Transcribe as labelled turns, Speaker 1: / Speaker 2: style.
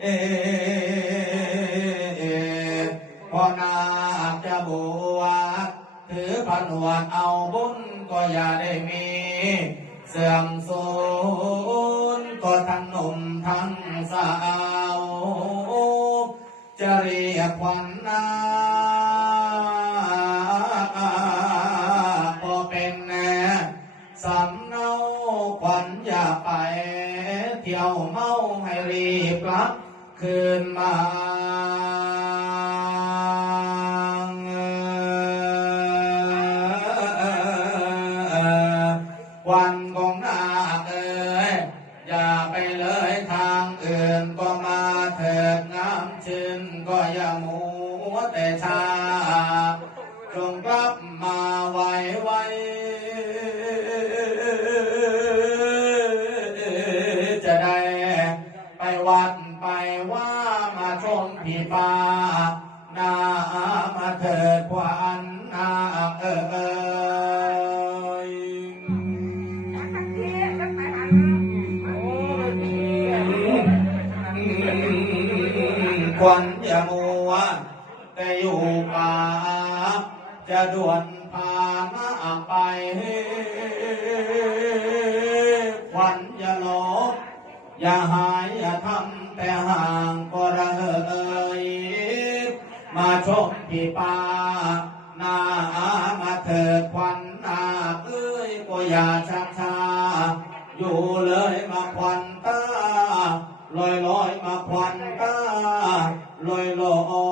Speaker 1: เอพอนาจะบวชถือผนวดเอาบุญก็อย่าได้มี เสื่อมสูญก็ทั้งหนุ่มทั้งสาว จะเรียกขวัญนาพอเป็นแน่สำเนาขวัญอย่าไป เที่ยวเมาให้รีบกลับคืนมาวันของนาเอ๋ยอย่าไปเลยทางอื่นก็มาเถิดงามชื่นก็อย่ามัวแต่ชาจงกลับมาไวไว วัดไปว่ามาชมพี่ป้านามาเถิดควันนาเอ๋ยควันอย่ามัวแต่อยู่ป่าจะด่วนผ่านมาไป อย่าหายอย่าทำแต่ห่างก็ระเหยมาชมพี่ป่านาามาเถิดควันอาเอ้ยก็อย่าชักชาอยู่เลยมาควันตาลอยลอยมาควันตาลอยลอย